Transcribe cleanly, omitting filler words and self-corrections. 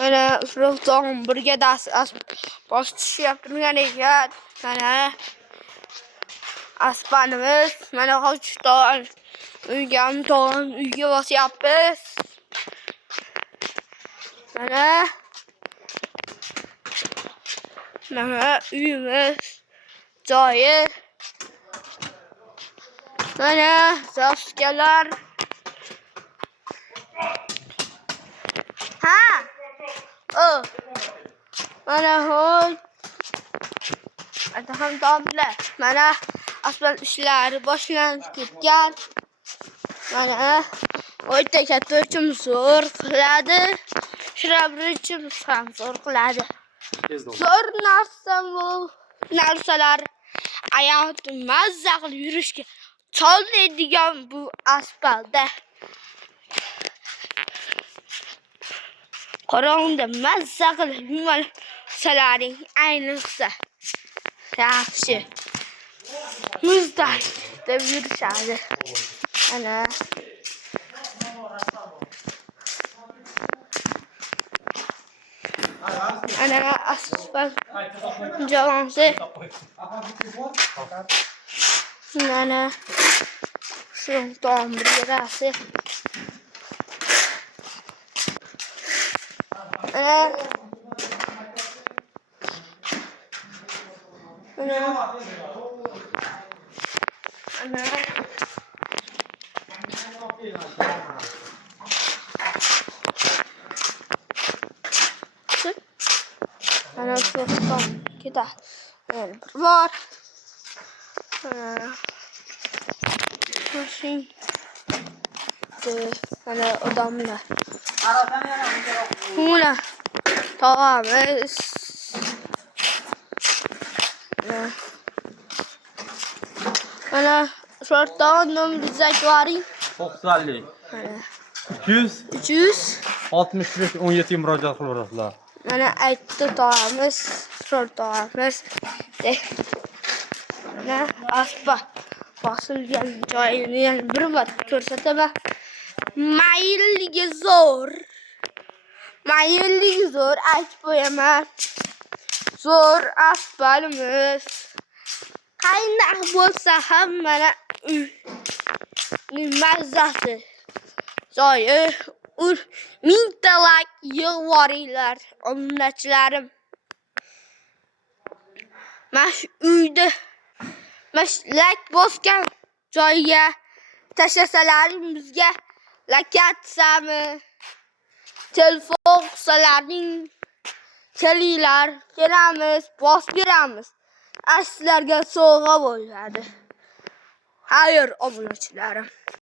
Mana Sulton brigadasi bostishyapti ekan. Mana aspanimiz, mana Hochton uyga bosyapmiz. Mana uyimiz joyi. Mana zaskalar. Mana hol. Ham domlar. Mana asfalt ishlari boshlanib ketgan. Mana o'yta katta uchimiz zo'r qiladi. Shirabrichimiz ham zo'r qiladi. Zo'r narsalar hayotni mazza qilib yurishga cho'llaydigan bu asfaltda. Qorong'ida mazza qilib yumalsalaring ayniqsa yaxshi. Muzdek deb yurishadi. Ana asfalt jo'nsi. Mana Sulton brigadasi. Ana Sulton kita var. Mashin. Ana odamlar. Huna tog'amiz. Mana Sulton nomizak boring. 90. 300 65 17 murojaat qilaverasizlar. Mana aytdi tog'amiz, Sultonimiz. Mana aspa bosilgan joyini yana bir marta ko'rsataman. Mayilligi zo'r aytib qo'yaman. Zo'r asfaltimiz. Qaynoq bo'lsa ham mana mazzasi. Joyi mingtalak yig'voringlar obunachilarim. Mana shu uyda lak bosgan joyiga tashlasalaring bizga lakatsami, telefon qilsalaring kelinglar, kelamiz, bosib beramiz. Sizlarga sovg'a bo'ladi. Xayr obunachilarim.